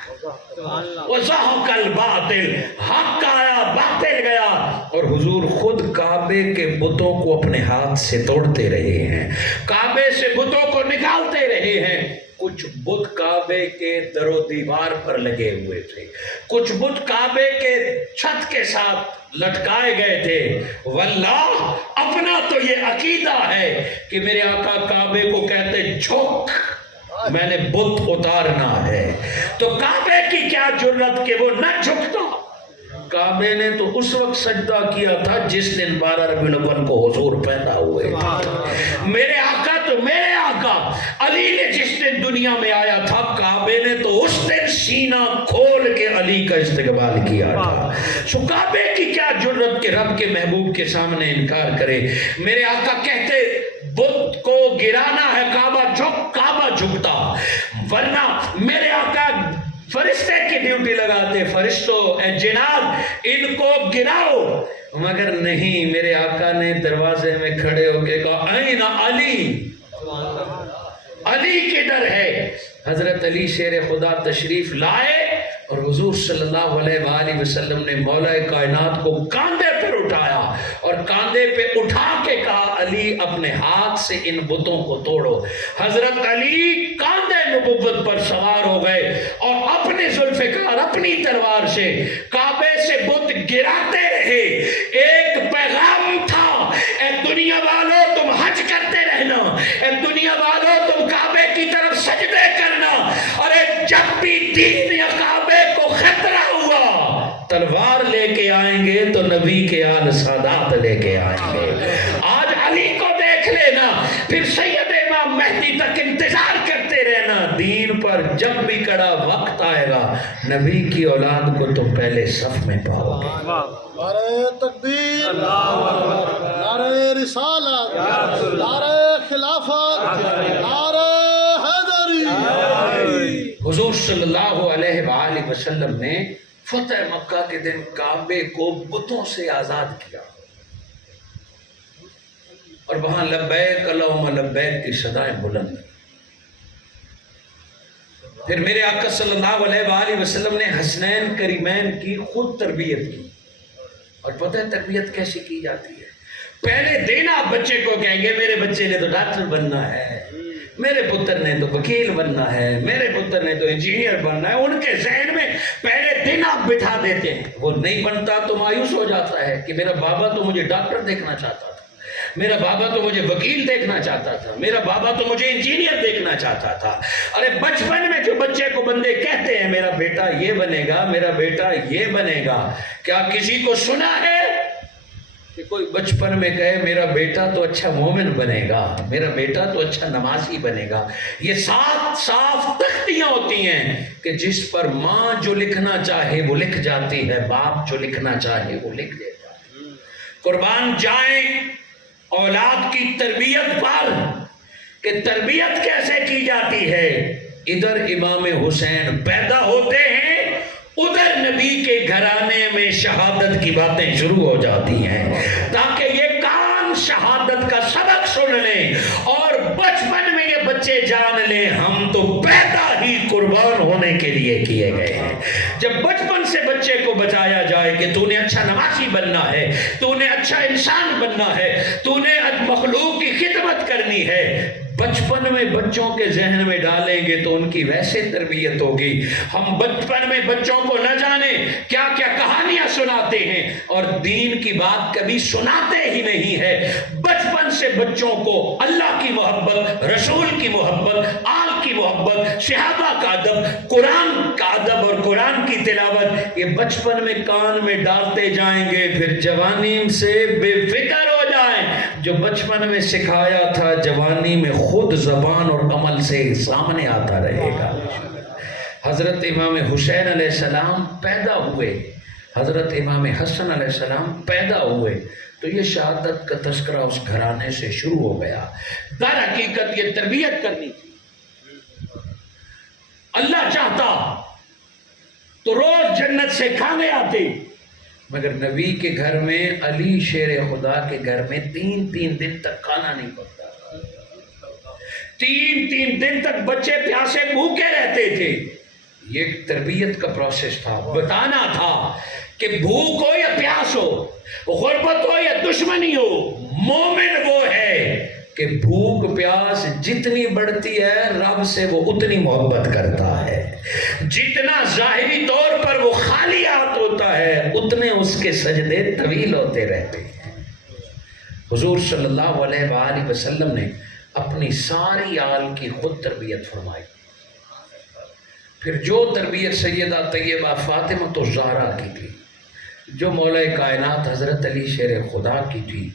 وزہق الباطل، حق آیا باطل گیا. اور حضور خود کعبے کے بتوں کو اپنے ہاتھ سے توڑتے رہے ہیں، کعبے سے بتوں کو نکالتے رہے ہیں. کچھ بت کعبے کے در و دیوار پر لگے ہوئے تھے، کچھ بت کعبے کے چھت کے ساتھ لٹکائے گئے تھے. واللہ اپنا تو یہ عقیدہ ہے کہ میرے آقا کعبے کو کہتے جھک، میں نے بت اتارنا ہے. تو کعبے کی کیا جرت کہ وہ نہ جھکتا. کعبے نے تو اس وقت سجدہ کیا تھا جس دن 12 ربیع الاول کو حضور پیدا ہوئے. میرے آقا تو میرے آقا علی نے جس دن دنیا میں آیا تھا، کعبے نے تو اس دن سینہ کھول کے علی کا استقبال کیا تھا. سو کعبے کی کیا جرت کہ رب کے محبوب کے سامنے انکار کرے. میرے آقا کہتے بت کو گرانا ہے کعبہ جھکتا. ورنہ میرے آقا فرشتے کی ڈیوٹی لگاتے، فرشتوں اے جناب ان کو گراؤ. مگر نہیں، میرے آقا نے دروازے میں کھڑے ہو کے کہا این علی، علی کدھر ہے. حضرت علی شیر خدا تشریف لائے اور حضور صلی اللہ علیہ وآلہ وسلم نے مولا کائنات کو کاندھے پر اٹھایا اور کاندھے پہ اٹھا کے کہا علی اپنے ہاتھ سے ان بتوں کو توڑو. حضرت علی کاندھے نبوت پر سوار ہو گئے اور اپنے ذوالفقار اپنی تلوار سے کعبے سے بت گراتے رہے. ایک پیغام تھا، اے دنیا والوں تم حج کرتے رہنا، اے دنیا والوں تم کعبے کی طرف سجدے کرنا، اور جب بھی دین یا کعبے کو خطرہ ہوا تلوار لے کے آئیں گے تو نبی کے آل سادات لے کے آئیں گے. آج علی کو دیکھ لینا، پھر سید امام مہدی تک انتظار کرتے رہنا. دین پر جب بھی کڑا وقت آئے گا نبی کی اولاد کو تم پہلے صف میں پاؤ گے. نعرہ تکبیر، نعرہ رسالت، نعرہ خلافت، نعرہ حیدری. حضور صلی اللہ علیہ وآلہ وسلم نے فتح مکہ کے دن کعبے کو بتوں سے آزاد کیا اور وہاں لبیک اللہم لبیک کی صدائیں بلند. پھر میرے آقا صلی اللہ علیہ وآلہ وسلم نے حسنین کریمین کی خود تربیت کی. اور پتہ ہے تربیت کیسے کی جاتی ہے؟ پہلے دن آپ بچے کو کہیں گے میرے بچے نے تو ڈاکٹر بننا ہے، میرے پتر نے تو وکیل بننا ہے، میرے پتر نے تو انجینئر بننا ہے. ان کے ذہن میں پہلے دن آپ بٹھا دیتے ہیں. وہ نہیں بنتا تو مایوس ہو جاتا ہے کہ میرا بابا تو مجھے ڈاکٹر دیکھنا چاہتا تھا، میرا بابا تو مجھے وکیل دیکھنا چاہتا تھا، میرا بابا تو مجھے انجینئر دیکھنا چاہتا تھا. ارے بچپن میں جو بچے کو بندے کہتے ہیں میرا بیٹا یہ بنے گا، میرا بیٹا یہ بنے گا، کیا کسی کو سنا ہے کہ کوئی بچپن میں کہے میرا بیٹا تو اچھا مومن بنے گا، میرا بیٹا تو اچھا نمازی بنے گا؟ یہ صاف تختیاں ہوتی ہیں کہ جس پر ماں جو لکھنا چاہے وہ لکھ جاتی ہے، باپ جو لکھنا چاہے وہ لکھ دیتا ہے. قربان جائیں اولاد کی تربیت پر کہ تربیت کیسے کی جاتی ہے. ادھر امام حسین پیدا ہوتے ہیں، ادھر نبی کے گھرانے میں شہادت کی باتیں شروع ہو جاتی ہیں تاکہ یہ کان شہادت کا سبق سن لیں اور بچپن میں یہ بچے جان لیں ہم تو پیدا ہی قربان ہونے کے لیے کیے گئے ہیں۔ جب بچپن سے بچے کو بتایا جائے کہ تو نے اچھا نمازی بننا ہے، تو نے اچھا انسان بننا ہے، تو نے مخلوق کی خدمت کرنی ہے، بچپن میں بچوں کے ذہن میں ڈالیں گے تو ان کی ویسے تربیت ہوگی۔ ہم بچپن میں بچوں کو نہ جانے کیا کیا کہانیاں سناتے ہیں اور دین کی بات کبھی سناتے ہی نہیں ہے۔ بچپن سے بچوں کو اللہ کی محبت، رسول کی محبت، آل کی محبت، صحابہ کا ادب، قرآن کا ادب اور قرآن کی تلاوت یہ بچپن میں کان میں ڈالتے جائیں گے، پھر جوانی سے بے فکر ہو جائیں۔ جو بچپن میں سکھایا تھا جوانی میں خود زبان اور عمل سے سامنے آتا رہے گا۔ حضرت امام حسین علیہ السلام پیدا ہوئے، حضرت امام حسن علیہ السلام پیدا ہوئے تو یہ شہادت کا تذکرہ اس گھرانے سے شروع ہو گیا۔ در حقیقت یہ تربیت کرنی تھی۔ اللہ چاہتا تو روز جنت سے کھانے آتے، مگر نبی کے گھر میں، علی شیر خدا کے گھر میں 3 دن تک کھانا نہیں پکتا، 3 دن تک بچے پیاسے بھوکے رہتے تھے۔ یہ تربیت کا پروسیس تھا، بتانا تھا کہ بھوک ہو یا پیاس ہو، غربت ہو یا دشمنی ہو، مومن وہ ہے کہ بھوک پیاس جتنی بڑھتی ہے رب سے وہ اتنی محبت کرتا ہے، جتنا ظاہری طور پر وہ خالی ہاتھ ہوتا ہے اتنے اس کے سجدے طویل ہوتے رہتے ہیں۔ حضور صلی اللہ علیہ وآلہ وسلم نے اپنی ساری آل کی خود تربیت فرمائی۔ پھر جو تربیت سیدہ طیبہ فاطمہ الزہرا کی تھی، جو مولا کائنات حضرت علی شیر خدا کی تھی،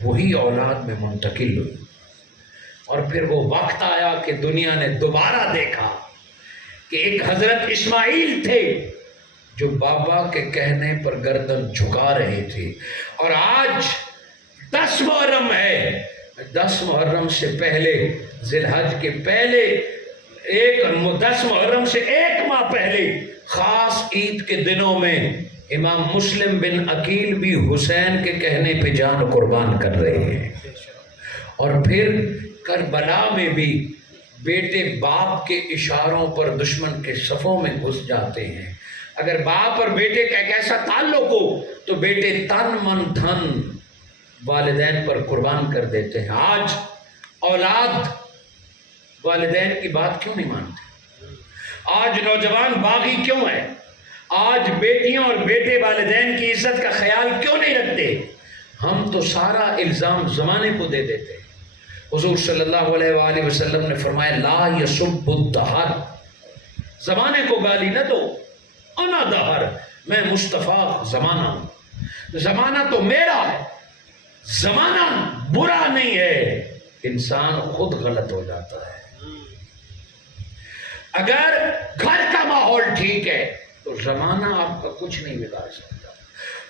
وہی اولاد میں منتقل ہوئی۔ اور پھر وہ وقت آیا کہ دنیا نے دوبارہ دیکھا کہ ایک حضرت اسماعیل تھے جو بابا کے کہنے پر گردن جھکا رہے تھے، اور آج 10 محرم ہے، 10 محرم سے پہلے، ذی الحج کے پہلے 10 محرم سے 1 ماہ پہلے خاص عید کے دنوں میں امام مسلم بن عقیل بھی حسین کے کہنے پہ جان قربان کر رہے ہیں۔ اور پھر کربلا میں بھی بیٹے باپ کے اشاروں پر دشمن کے صفوں میں گھس جاتے ہیں۔ اگر باپ اور بیٹے کا ایک ایسا تعلق ہو تو بیٹے تن من دھن والدین پر قربان کر دیتے ہیں۔ آج اولاد والدین کی بات کیوں نہیں مانتے؟ آج نوجوان باغی کیوں ہے؟ آج بیٹیاں اور بیٹے والدین کی عزت کا خیال کیوں نہیں رکھتے؟ ہم تو سارا الزام زمانے کو دے دیتے۔ حضور صلی اللہ علیہ وآلہ وسلم نے فرمایا لا یسب الدہر، زمانے کو گالی نہ دو، انا دہر، میں مصطفیٰ زمانہ ہوں، زمانہ تو میرا ہے، زمانہ برا نہیں ہے، انسان خود غلط ہو جاتا ہے۔ اگر گھر کا ماحول ٹھیک ہے تو زمانہ آپ کا کچھ نہیں بگاڑ سکتا،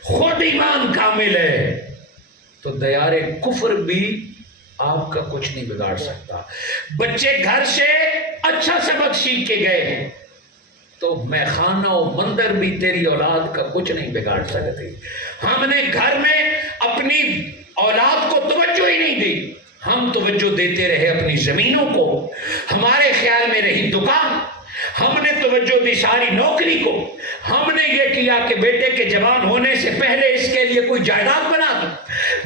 خود ایمان کامل ہے تو دیار کفر بھی آپ کا کچھ نہیں بگاڑ سکتا۔ بچے گھر سے اچھا سبق سیکھ کے گئے ہیں تو میخانہ و مندر بھی تیری اولاد کا کچھ نہیں بگاڑ سکتے۔ ہم نے گھر میں اپنی اولاد کو توجہ ہی نہیں دی، ہم توجہ دیتے رہے اپنی زمینوں کو، ہمارے خیال میں رہی دکان، ہم نے توجہ دی ساری نوکری کو، ہم نے یہ کیا کہ بیٹے کے جوان ہونے سے پہلے اس کے لیے کوئی جائیداد بنا دوں،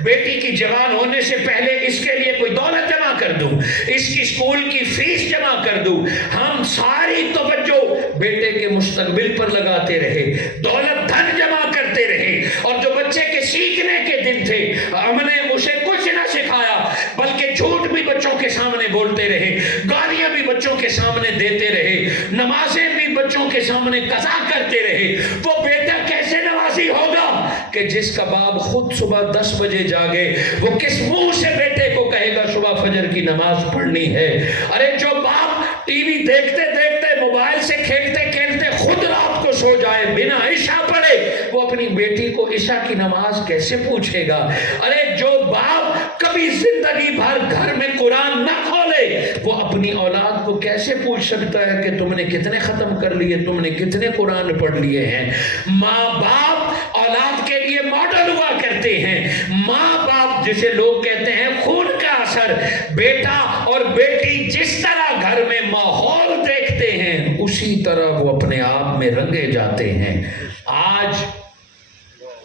بیٹی کی جوان ہونے سے پہلے اس کے لیے کوئی دولت جمع کر دوں، اس کی اسکول کی فیس جمع کر دوں۔ ہم ساری توجہ بیٹے کے مستقبل پر لگاتے رہے، دولت دھن جمع کرتے رہے، اور جو بچے کے سیکھنے کے دن تھے ہم نے اسے کچھ نہ سکھایا بلکہ جھوٹ بھی بچوں کے سامنے بولتے رہے، گالیاں بھی بچوں کے سامنے دیتے رہے، نمازیں بھی بچوں کے سامنے قضا کرتے رہے۔ وہ بیٹا کیسے نمازی ہوگا کہ جس کا باپ خود صبح 10 بجے جاگے، وہ کس منہ سے بیٹے کو کہے گا صبح فجر کی نماز پڑھنی ہے؟ ارے جو باپ ٹی وی دیکھتے دیکھتے، موبائل سے کھیلتے کھیلتے خود رات کو سو جائے بنا عشاء پڑھے، وہ اپنی بیٹی کو عشاء کی نماز کیسے پوچھے گا؟ ارے جو باپ کبھی زندگی بھر گھر میں قرآن نہ کھولے، وہ اپنی اولاد کو کیسے پوچھ سکتا ہے کہ تم نے کتنے ختم کر لیے، تم نے کتنے قرآن پڑھ لیے ہیں؟ ماں باپ اولاد کے لیے ماڈل ہوا کرتے ہیں۔ ماں باپ جسے لوگ کہتے ہیں خون کا اثر، بیٹا اور بیٹی جس طرح گھر میں ماحول دیکھتے ہیں اسی طرح وہ اپنے آپ میں رنگے جاتے ہیں۔ آج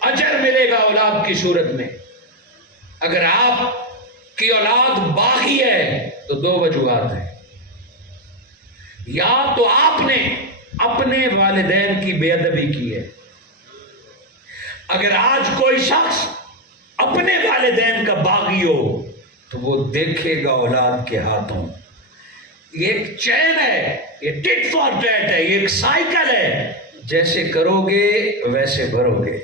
اجر ملے گا اولاد کی صورت میں۔ اگر آپ کی اولاد باغی ہے تو دو وجوہات ہیں، یا تو آپ نے اپنے والدین کی بے ادبی کی ہے۔ اگر آج کوئی شخص اپنے والدین کا باغی ہو تو وہ دیکھے گا اولاد کے ہاتھوں۔ یہ ایک چین ہے، یہ ٹٹ فار ٹیٹ ہے، یہ ایک سائیکل ہے، جیسے کرو گے ویسے بھرو گے۔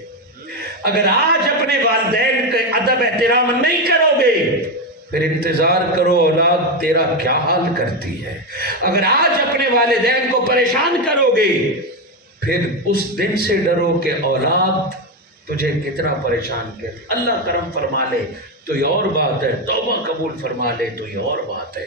اگر آج اپنے والدین کے ادب احترام نہیں کرو گے پھر انتظار کرو اولاد تیرا کیا حال کرتی ہے۔ اگر آج اپنے والدین کو پریشان کرو گے پھر اس دن سے ڈرو کہ اولاد تجھے کتنا پریشان کرتی۔ اللہ کرم فرما لے تو یہ اور بات ہے، توبہ قبول فرما لے تو یہ اور بات ہے۔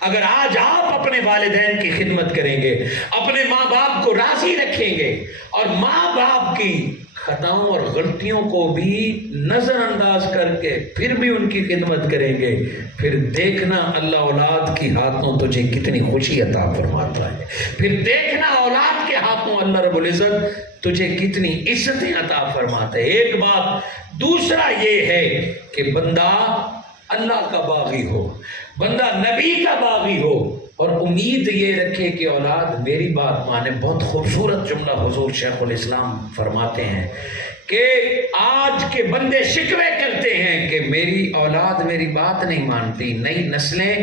اگر آج آپ اپنے والدین کی خدمت کریں گے، اپنے ماں باپ کو راضی رکھیں گے اور ماں باپ کی خطاؤں اور غلطیوں کو بھی نظر انداز کر کے پھر بھی ان کی خدمت کریں گے، پھر دیکھنا اللہ اولاد کی ہاتھوں تجھے کتنی خوشی عطا فرماتا ہے۔ پھر دیکھنا اولاد کے ہاتھوں اللہ رب العزت تجھے کتنی عزتیں عطا فرماتا ہے۔ ایک بات، دوسرا یہ ہے کہ بندہ اللہ کا باغی ہو، بندہ نبی کا باغی ہو اور امید یہ رکھے کہ اولاد میری بات مانے۔ بہت خوبصورت جملہ حضور شیخ الاسلام فرماتے ہیں کہ آج کے بندے شکوے کرتے ہیں کہ میری اولاد میری بات نہیں مانتی۔ نئی نسلیں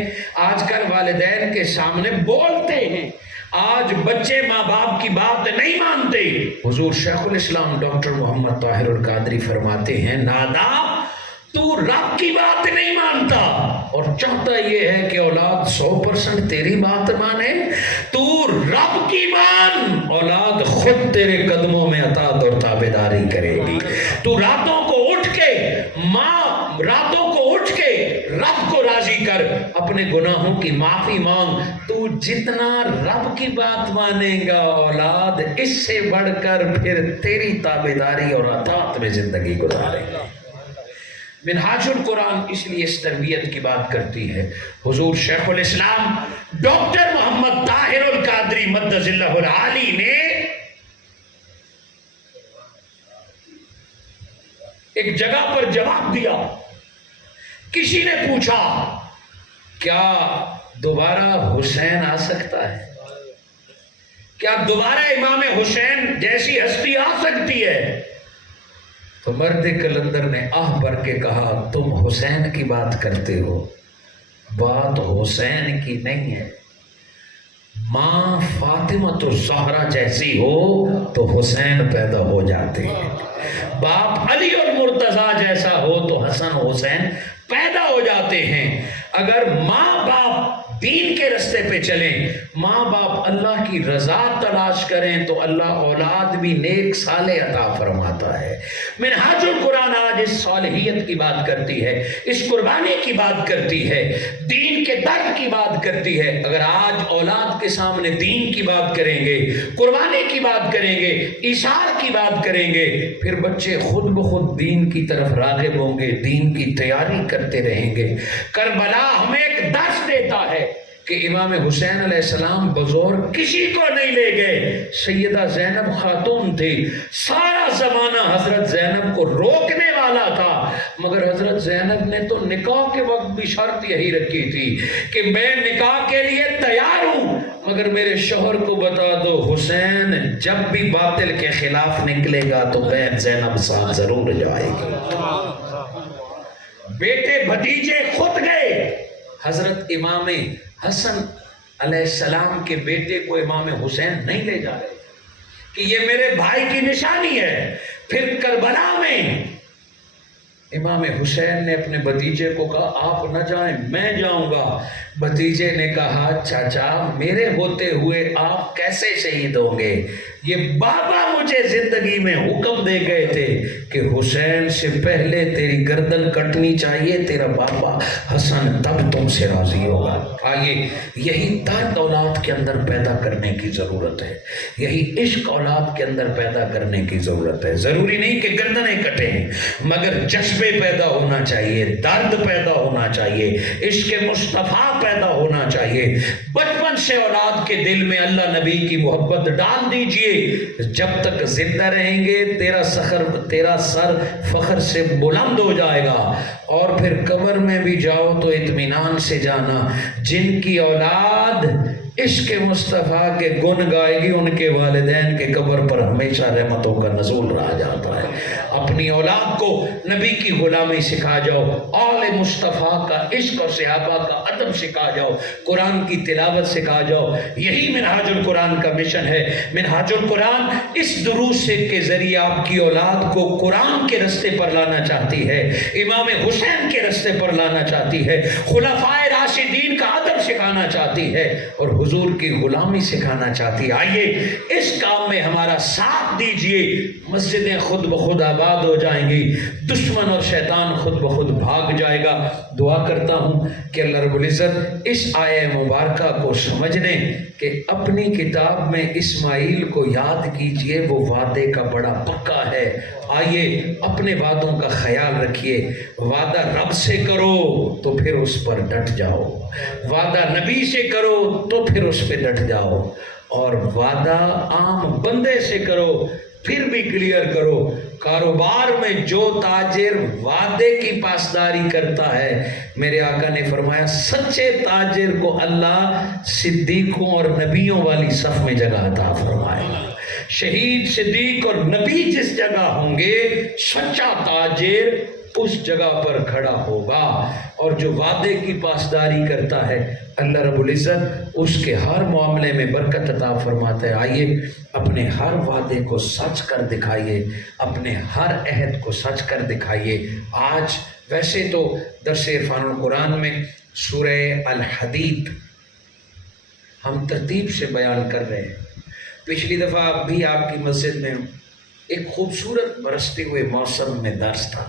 آج کل والدین کے سامنے بولتے ہیں، آج بچے ماں باپ کی بات نہیں مانتے۔ حضور شیخ الاسلام ڈاکٹر محمد طاہر القادری فرماتے ہیں، ناداب تو رب کی بات نہیں مانتا اور چاہتا یہ ہے کہ اولاد 100% تیری بات مانے۔ تو رب کی مان، اولاد خود تیرے قدموں میں اطاعت اور تابعداری کرے گی۔ تو راتوں کو اٹھ کے رب کو راضی کر، اپنے گناہوں کی معافی مانگ۔ تو جتنا رب کی بات مانے گا اولاد اس سے بڑھ کر پھر تیری تابعداری اور اطاعت میں زندگی گزارے گا۔ منہاج القرآن اس لیے اس تربیت کی بات کرتی ہے۔ حضور شیخ الاسلام ڈاکٹر محمد طاہر القادری مدظ اللہ العالی نے ایک جگہ پر جواب دیا۔ کسی نے پوچھا کیا دوبارہ حسین آ سکتا ہے؟ کیا دوبارہ امام حسین جیسی ہستی آ سکتی ہے؟ تو مرد کلندر نے آہ بھر کے کہا، تم حسین کی بات کرتے ہو، بات حسین کی نہیں ہے۔ ماں فاطمہ الزہرا جیسی ہو تو حسین پیدا ہو جاتے ہیں، باپ علی المرتضیٰ جیسا ہو تو حسن حسین پیدا ہو جاتے ہیں۔ اگر ماں باپ دین کے رستے پہ چلیں، ماں باپ اللہ کی رضا تلاش کریں تو اللہ اولاد بھی نیک صالح عطا فرماتا ہے۔ منہاج القرآن آج اس صالحیت کی بات کرتی ہے، اس قربانی کی بات کرتی ہے، دین کے درد کی بات کرتی ہے۔ اگر آج اولاد کے سامنے دین کی بات کریں گے، قربانی کی بات کریں گے، ایثار کی بات کریں گے، پھر بچے خود بخود دین کی طرف راغب ہوں گے، دین کی تیاری کرتے رہیں گے۔ کربلا ہمیں ایک درس دیتا ہے کہ امام حسین علیہ السلام بزور کسی کو نہیں لے گئے، سیدہ زینب خاتون تھی، سارا زمانہ حضرت زینب کو روکنے والا تھا، مگر حضرت زینب نے تو نکاح کے وقت بھی شرط یہی رکھی تھی کہ میں نکاح کے لیے تیار ہوں مگر میرے شوہر کو بتا دو حسین جب بھی باطل کے خلاف نکلے گا تو بہن زینب ساتھ ضرور جائے گی۔ بیٹے بھتیجے خود گئے، حضرت امام حسن علیہ السلام کے بیٹے کو امام حسین نہیں لے جا رہے کہ یہ میرے بھائی کی نشانی ہے۔ پھر کربلا میں امام حسین نے اپنے بھتیجے کو کہا آپ نہ جائیں میں جاؤں گا۔ بھتیجے نے کہا چاچا میرے ہوتے ہوئے آپ کیسے شہید ہوں گے؟ یہ بابا مجھے زندگی میں حکم دے گئے تھے کہ حسین سے پہلے تیری گردن کٹنی چاہیے تیرا بابا حسن، تب تم سے راضی ہوگا۔ آئیے یہی درد اولاد کے اندر پیدا کرنے کی ضرورت ہے، یہی عشق اولاد کے اندر پیدا کرنے کی ضرورت ہے۔ ضروری نہیں کہ گردنیں کٹیں مگر جذبے پیدا ہونا چاہیے، درد پیدا ہونا چاہیے، عشق مصطفیٰ پیدا ہونا چاہیے۔ بچپن بچپن سے اولاد کے دل میں اللہ نبی کی محبت ڈال دیجئے، جب تک زندہ رہیں گے تیرا سر فخر سے بلند ہو جائے گا، اور پھر قبر میں بھی جاؤ تو اطمینان سے جانا، جن کی اولاد عشق مصطفیٰ کے گن گائے گی ان کے والدین کے قبر پر ہمیشہ رحمتوں کا نزول رہا جاتا ہے۔ اپنی اولاد کو نبی کی غلامی سکھا جاؤ، آل مصطفیٰ کا عشق اور صحابہ کا ادب سکھا جاؤ، قرآن کی تلاوت سکھا جاؤ۔ یہی منہاج القرآن کا مشن ہے۔ منہاج القرآن اس دروس کے ذریعے آپ کی اولاد کو قرآن کے رستے پر لانا چاہتی ہے، امام حسین کے رستے پر لانا چاہتی ہے، خلفائے راشدین کا ادب سکھانا چاہتی ہے، اور حضور کی غلامی سکھانا چاہتی ہے۔ آئیے اس کام میں ہمارا ساتھ دیجئے، مسجدیں خود بخود آباد ہو جائیں گی، دشمن اور شیطان خود بخود بھاگ جائے گا۔ دعا کرتا ہوں کہ اللہ رب العزت اس آیہ مبارکہ کو سمجھنے کہ اپنی کتاب میں اسماعیل کو یاد کیجئے، وہ وعدے کا بڑا پکا ہے۔ آئیے اپنے وعدوں کا خیال رکھیے، وعدہ رب سے کرو تو پھر اس پر ڈٹ جاؤ، وعدہ نبی سے کرو تو پھر اس پہ ڈٹ جاؤ، اور وعدہ عام بندے سے کرو پھر بھی کلیئر کرو۔ کاروبار میں جو تاجر وعدے کی پاسداری کرتا ہے، میرے آقا نے فرمایا سچے تاجر کو اللہ صدیقوں اور نبیوں والی صف میں جگہ عطا فرمائے گا۔ شہید، صدیق اور نبی جس جگہ ہوں گے، سچا تاجر اس جگہ پر کھڑا ہوگا، اور جو وعدے کی پاسداری کرتا ہے اللہ رب العزت اس کے ہر معاملے میں برکت عطا فرماتا ہے۔ آئیے اپنے ہر وعدے کو سچ کر دکھائیے، اپنے ہر عہد کو سچ کر دکھائیے۔ آج ویسے تو درس عرفان القرآن میں سورہ الحدید ہم ترتیب سے بیان کر رہے ہیں۔ پچھلی دفعہ بھی آپ کی مسجد میں ایک خوبصورت برستے ہوئے موسم میں درس تھا،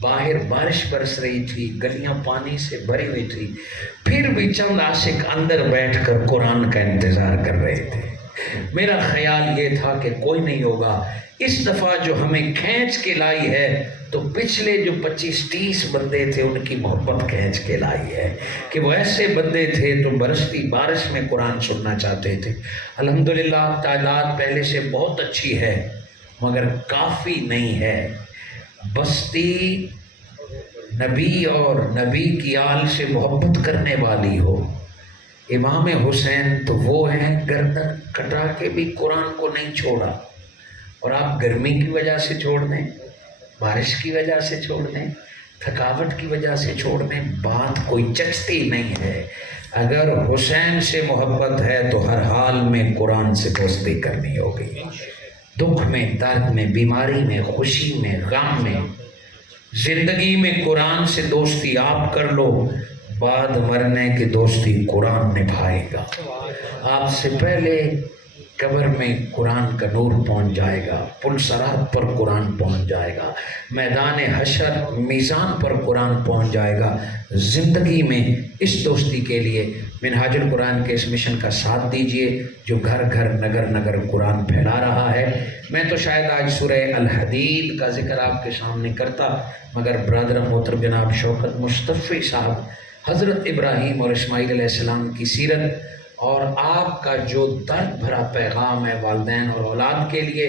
باہر بارش برس رہی تھی، گلیاں پانی سے بھری ہوئی تھی، پھر بھی چند عاشق اندر بیٹھ کر قرآن کا انتظار کر رہے تھے۔ میرا خیال یہ تھا کہ کوئی نہیں ہوگا، اس دفعہ جو ہمیں کھینچ کے لائی ہے تو پچھلے جو 25-30 بندے تھے ان کی محبت کھینچ کے لائی ہے کہ وہ ایسے بندے تھے تو برستی بارش میں قرآن سننا چاہتے تھے۔ الحمدللہ تعداد پہلے سے بہت اچھی ہے مگر کافی نہیں ہے۔ بستی نبی اور نبی کی آل سے محبت کرنے والی ہو، امام حسین تو وہ ہیں گردن کٹا کے بھی قرآن کو نہیں چھوڑا، اور آپ گرمی کی وجہ سے چھوڑ دیں، بارش کی وجہ سے چھوڑ دیں، تھکاوٹ کی وجہ سے چھوڑ دیں، بات کوئی چچتی نہیں ہے۔ اگر حسین سے محبت ہے تو ہر حال میں قرآن سے دوستی کرنی ہوگی، دکھ میں، درد میں، بیماری میں، خوشی میں، غم میں، زندگی میں قرآن سے دوستی آپ کر لو، بعد مرنے کی دوستی قرآن نبھائے گا۔ آپ سے پہلے قبر میں قرآن کا نور پہنچ جائے گا، پل صراط پر قرآن پہنچ جائے گا، میدان حشر میزان پر قرآن پہنچ جائے گا۔ زندگی میں اس دوستی کے لیے منہاج القرآن کے اس مشن کا ساتھ دیجئے جو گھر گھر نگر نگر قرآن پھیلا رہا ہے۔ میں تو شاید آج سورہ الحدید کا ذکر آپ کے سامنے کرتا، مگر برادر محترم جناب شوکت مصطفی صاحب حضرت ابراہیم اور اسماعیل علیہ السلام کی سیرت اور آپ کا جو درد بھرا پیغام ہے والدین اور اولاد کے لیے،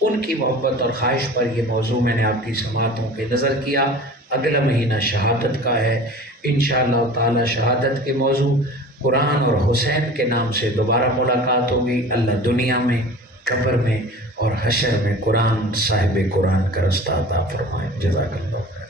ان کی محبت اور خواہش پر یہ موضوع میں نے آپ کی سماعتوں کے نظر کیا۔ اگلا مہینہ شہادت کا ہے، انشاءاللہ تعالی شہادت کے موضوع قرآن اور حسین کے نام سے دوبارہ ملاقات ہوگی۔ اللہ دنیا میں، قبر میں اور حشر میں قرآن صاحب قرآن کا رستہ عطا فرمائے۔ جزاک اللہ۔